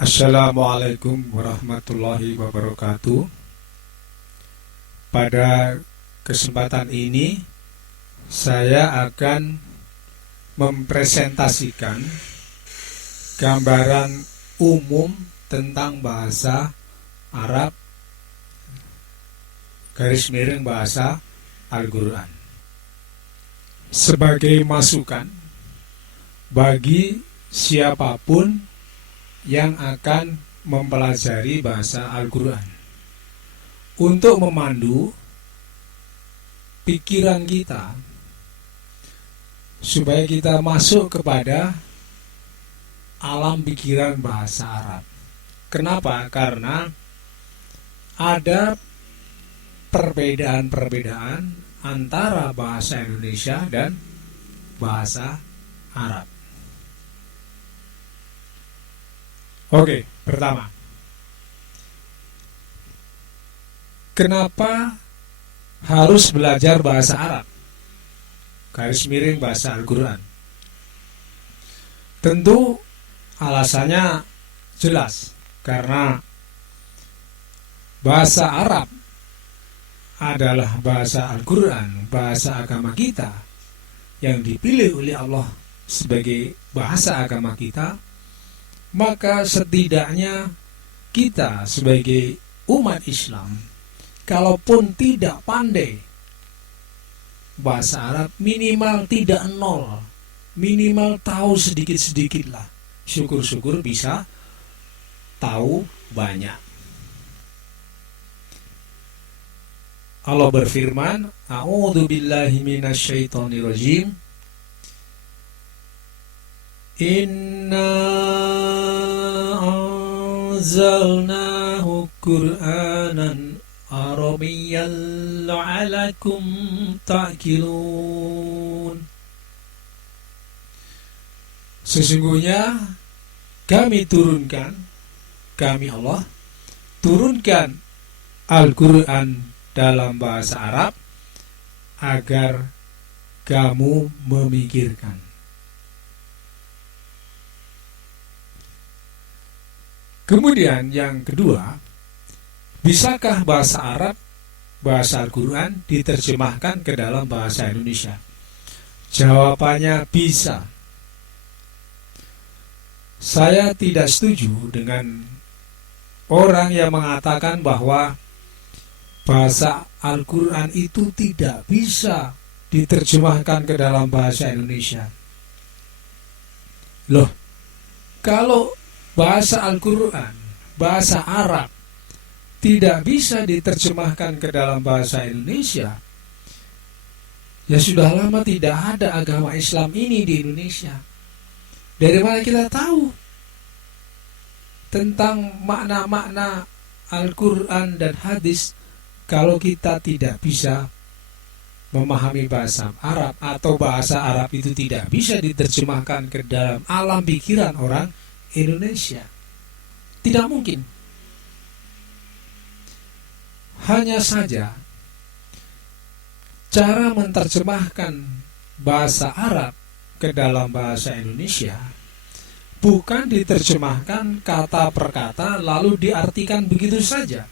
Assalamualaikum warahmatullahi wabarakatuh. Pada kesempatan ini saya akan mempresentasikan gambaran umum tentang bahasa Arab garis miring bahasa Al-Quran sebagai masukan bagi siapapun yang akan mempelajari bahasa Al-Quran untuk memandu pikiran kita supaya kita masuk kepada alam pikiran bahasa Arab. Kenapa? Karena ada perbedaan-perbedaan antara bahasa Indonesia dan bahasa Arab. Oke, pertama, kenapa harus belajar bahasa Arab? Garis miring bahasa Al-Quran. Tentu alasannya jelas, karena bahasa Arab adalah bahasa Al-Quran, bahasa agama kita, yang dipilih oleh Allah sebagai bahasa agama kita. Maka setidaknya kita sebagai umat Islam, kalaupun tidak pandai bahasa Arab, minimal tidak nol, minimal tahu sedikit-sedikit lah. Syukur-syukur bisa tahu banyak. Allah berfirman, A'udzu billahi minasyaitonir rajim. Inna anzalnahu Qur'anan Arabiyyan la'alakum ta'qilun. Sesungguhnya kami Allah turunkan Al-Quran dalam bahasa Arab agar kamu memikirkan. Kemudian yang kedua, bisakah bahasa Arab, bahasa Al-Quran diterjemahkan ke dalam bahasa Indonesia? Jawabannya bisa. Saya tidak setuju dengan orang yang mengatakan bahwa bahasa Al-Quran itu tidak bisa diterjemahkan ke dalam bahasa Indonesia. Loh, kalau bahasa Al-Quran, bahasa Arab tidak bisa diterjemahkan ke dalam bahasa Indonesia, ya sudah lama tidak ada agama Islam ini di Indonesia. Dari mana kita tahu tentang makna-makna Al-Quran dan hadis kalau kita tidak bisa memahami bahasa Arab, atau bahasa Arab itu tidak bisa diterjemahkan ke dalam alam pikiran orang Indonesia? Tidak mungkin. Hanya saja cara menerjemahkan bahasa Arab ke dalam bahasa Indonesia bukan diterjemahkan kata per kata lalu diartikan begitu saja.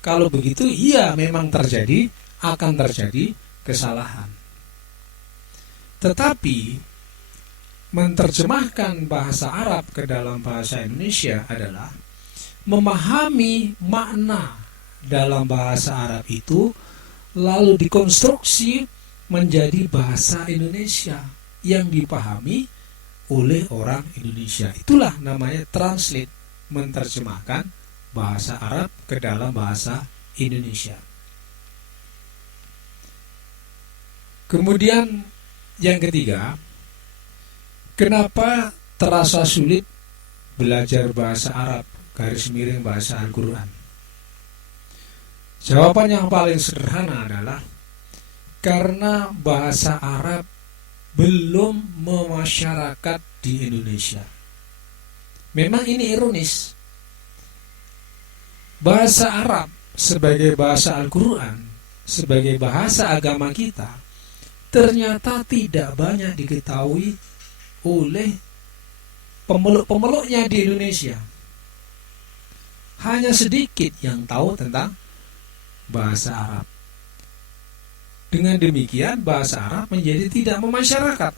Kalau begitu, iya memang akan terjadi kesalahan. Tetapi menerjemahkan bahasa Arab ke dalam bahasa Indonesia adalah memahami makna dalam bahasa Arab itu lalu dikonstruksi menjadi bahasa Indonesia yang dipahami oleh orang Indonesia. Itulah namanya translate, menerjemahkan bahasa Arab ke dalam bahasa Indonesia. Kemudian yang ketiga, kenapa terasa sulit belajar bahasa Arab garis miring bahasa Al-Quran? Jawaban yang paling sederhana adalah karena bahasa Arab belum memasyarakat di Indonesia. Memang ini ironis. Bahasa Arab sebagai bahasa Al-Quran, sebagai bahasa agama kita, ternyata tidak banyak diketahui oleh pemeluk-pemeluknya di Indonesia. hanya sedikit yang tahu tentang bahasa Arab. Dengan demikian bahasa Arab menjadi tidak memasyarakat.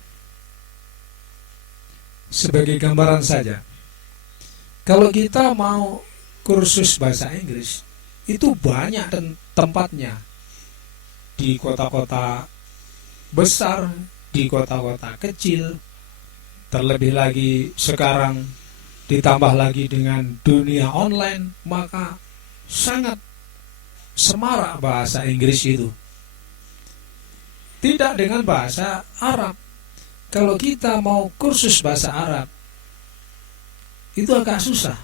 Sebagai gambaran saja, kalau kita mau kursus bahasa Inggris, itu banyak tempatnya. Di kota-kota besar, di kota-kota kecil, terlebih lagi sekarang ditambah lagi dengan dunia online, maka sangat semarak bahasa Inggris itu. Tidak dengan bahasa Arab. Kalau kita mau kursus bahasa Arab, itu agak susah.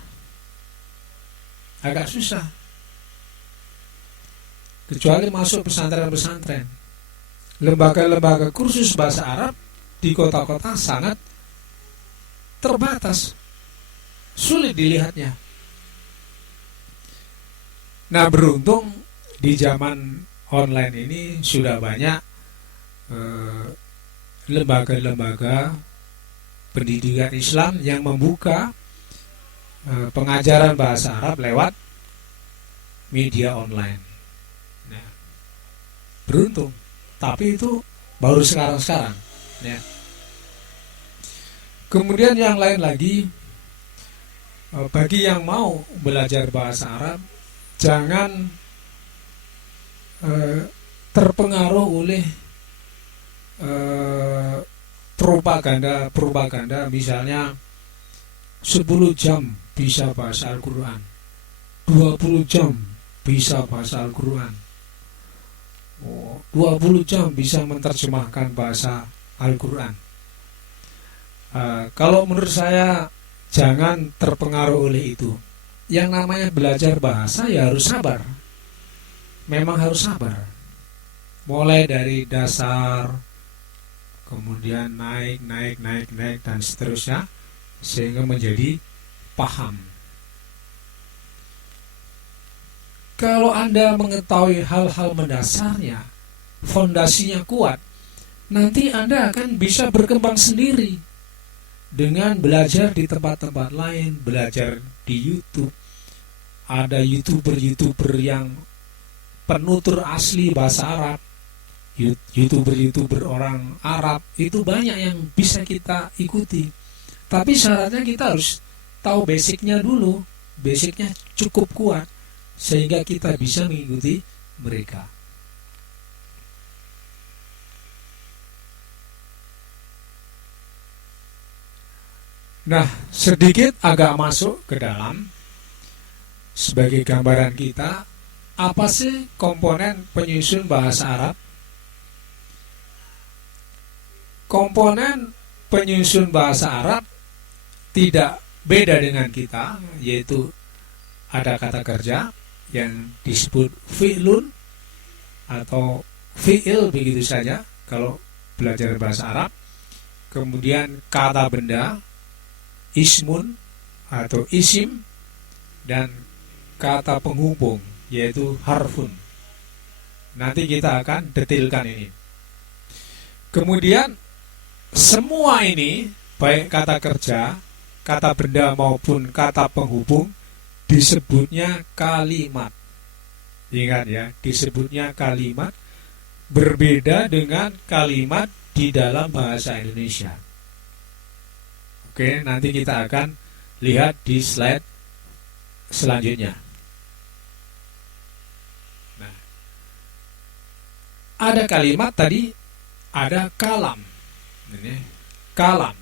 Agak susah. Kecuali masuk pesantren-pesantren. Lembaga-lembaga kursus bahasa Arab di kota-kota sangat terbatas. Sulit dilihatnya. Nah, beruntung di zaman online ini sudah banyak lembaga-lembaga pendidikan Islam yang membuka pengajaran bahasa Arab lewat media online. Nah, beruntung, tapi itu baru sekarang-sekarang. Ya. Kemudian yang lain lagi, bagi yang mau belajar bahasa Arab, jangan terpengaruh oleh propaganda misalnya 10 jam bisa bahasa Al-Quran, 20 jam bisa bahasa Al-Quran, 20 jam bisa menerjemahkan bahasa Al-Quran. Kalau menurut saya jangan terpengaruh oleh itu. Yang namanya belajar bahasa ya harus sabar. Memang harus sabar. Mulai dari dasar, kemudian naik dan seterusnya, sehingga menjadi paham. Kalau Anda mengetahui hal-hal mendasarnya, fondasinya kuat, nanti Anda akan bisa berkembang sendiri dengan belajar di tempat-tempat lain, belajar di YouTube. Ada YouTuber yang penutur asli bahasa Arab, YouTuber orang Arab, itu banyak yang bisa kita ikuti. Tapi syaratnya kita harus tahu basicnya dulu. Basicnya cukup kuat sehingga kita bisa mengikuti mereka. Nah, sedikit agak masuk ke dalam sebagai gambaran kita, apa sih komponen penyusun bahasa Arab? Komponen penyusun bahasa Arab tidak beda dengan kita, yaitu ada kata kerja yang disebut fi'lun atau fi'il begitu saja kalau belajar bahasa Arab. Kemudian kata benda, ismun atau isim, dan kata penghubung yaitu harfun. Nanti kita akan detailkan ini. Kemudian semua ini, baik kata kerja, kata benda maupun kata penghubung, disebutnya kalimat. Ingat ya, disebutnya kalimat, berbeda dengan kalimat di dalam bahasa Indonesia. Oke, nanti kita akan lihat di slide selanjutnya. Nah, ada kalimat tadi, ada kalam. Ini kalam.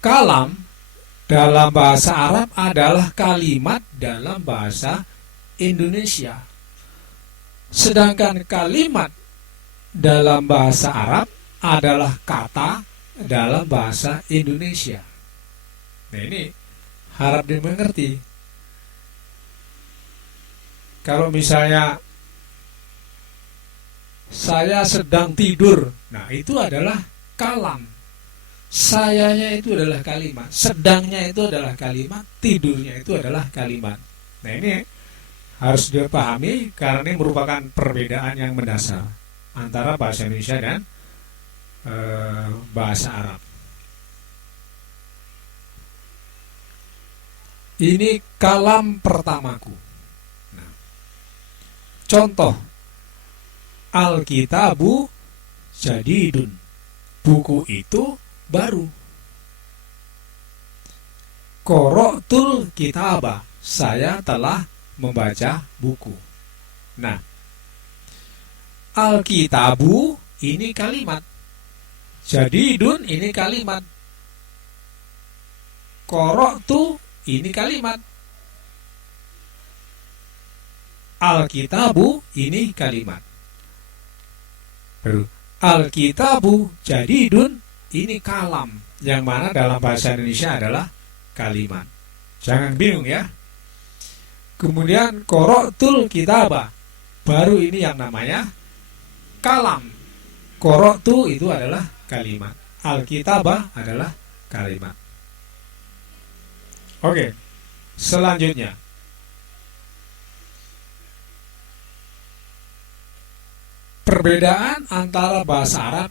Kalam dalam bahasa Arab adalah kalimat dalam bahasa Indonesia. Sedangkan kalimat dalam bahasa Arab adalah kata dalam bahasa Indonesia. Nah, ini harap dimengerti. Kalau misalnya saya sedang tidur, nah itu adalah kalam. Sayanya itu adalah kalimat, sedangnya itu adalah kalimat, tidurnya itu adalah kalimat. Nah, ini harus dipahami karena ini merupakan perbedaan yang mendasar antara bahasa Indonesia dan bahasa Arab. ini kalam pertamaku. Nah, contoh, Alkitabu jadidun, buku itu baru. Qara'tul kitaba, saya telah membaca buku. Nah, Alkitabu ini kalimat, jadidun ini kalimat, qara'tu ini kalimat, Alkitabu ini kalimat. Baru Alkitabu jadidun ini kalam, yang mana dalam bahasa Indonesia adalah kalimat. Jangan bingung ya. Kemudian qara'tul kitaba, baru ini yang namanya kalam. Qara'tu itu adalah kalimat, Alkitabah adalah kalimat. Oke, selanjutnya perbedaan antara bahasa Arab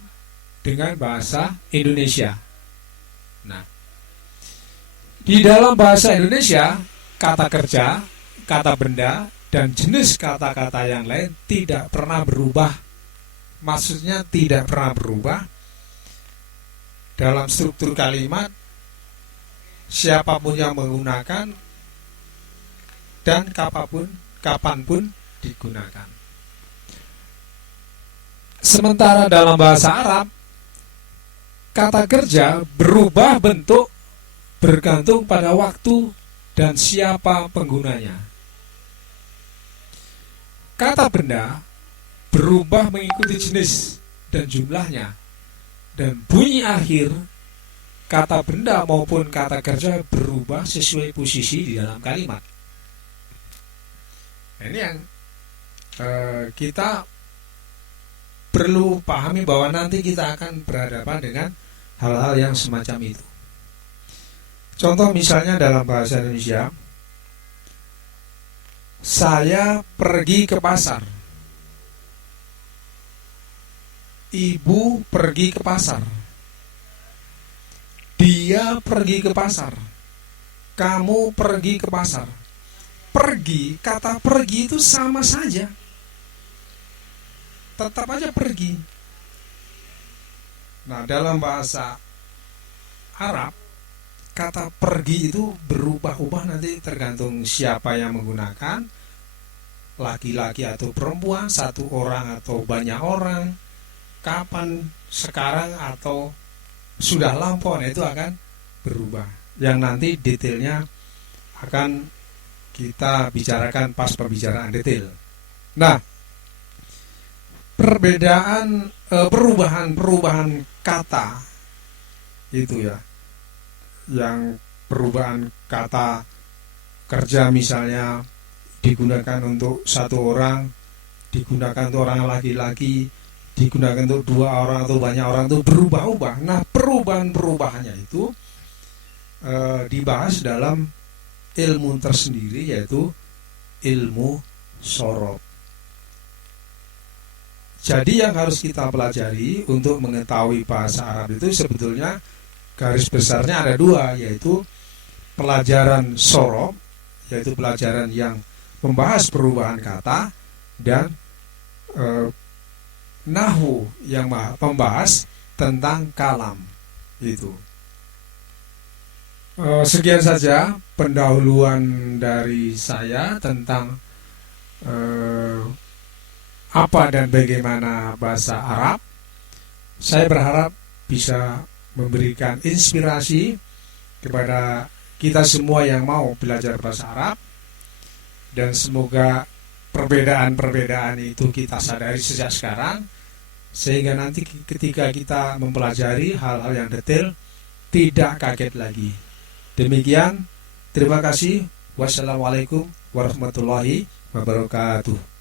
dengan bahasa Indonesia. Nah, di dalam bahasa Indonesia, kata kerja, kata benda, dan jenis kata-kata yang lain tidak pernah berubah. Maksudnya tidak pernah berubah dalam struktur kalimat, siapapun yang menggunakan, dan kapanpun digunakan. Sementara dalam bahasa Arab, kata kerja berubah bentuk bergantung pada waktu dan siapa penggunanya. Kata benda berubah mengikuti jenis dan jumlahnya, dan bunyi akhir kata benda maupun kata kerja berubah sesuai posisi di dalam kalimat. Ini yang kita perlu pahami, bahwa nanti kita akan berhadapan dengan hal-hal yang semacam itu. Contoh misalnya dalam bahasa Indonesia, saya pergi ke pasar, ibu pergi ke pasar, dia pergi ke pasar, kamu pergi ke pasar. Pergi, kata pergi itu sama saja, tetap aja pergi. Nah, dalam bahasa Arab, kata pergi itu berubah-ubah nanti tergantung siapa yang menggunakan, laki-laki atau perempuan, satu orang atau banyak orang, kapan, sekarang atau sudah lampau. Nah, itu akan berubah, yang nanti detailnya akan kita bicarakan pas pembicaraan detail. Nah, perubahan kata itu ya, yang perubahan kata kerja misalnya digunakan untuk satu orang, digunakan untuk orang laki-laki, digunakan untuk dua orang atau banyak orang, itu berubah-ubah. Nah, perubahan-perubahannya itu dibahas dalam ilmu tersendiri, yaitu ilmu shorof. Jadi yang harus kita pelajari untuk mengetahui bahasa Arab itu sebetulnya garis besarnya ada dua, yaitu pelajaran shorof, yaitu pelajaran yang membahas perubahan kata, dan nahwu yang membahas tentang kalam itu. Sekian saja pendahuluan dari saya tentang apa dan bagaimana bahasa Arab. Saya berharap bisa memberikan inspirasi kepada kita semua yang mau belajar bahasa Arab, dan semoga perbedaan-perbedaan itu kita sadari sejak sekarang, sehingga nanti ketika kita mempelajari hal-hal yang detail tidak kaget lagi. Demikian, terima kasih. Wassalamualaikum warahmatullahi wabarakatuh.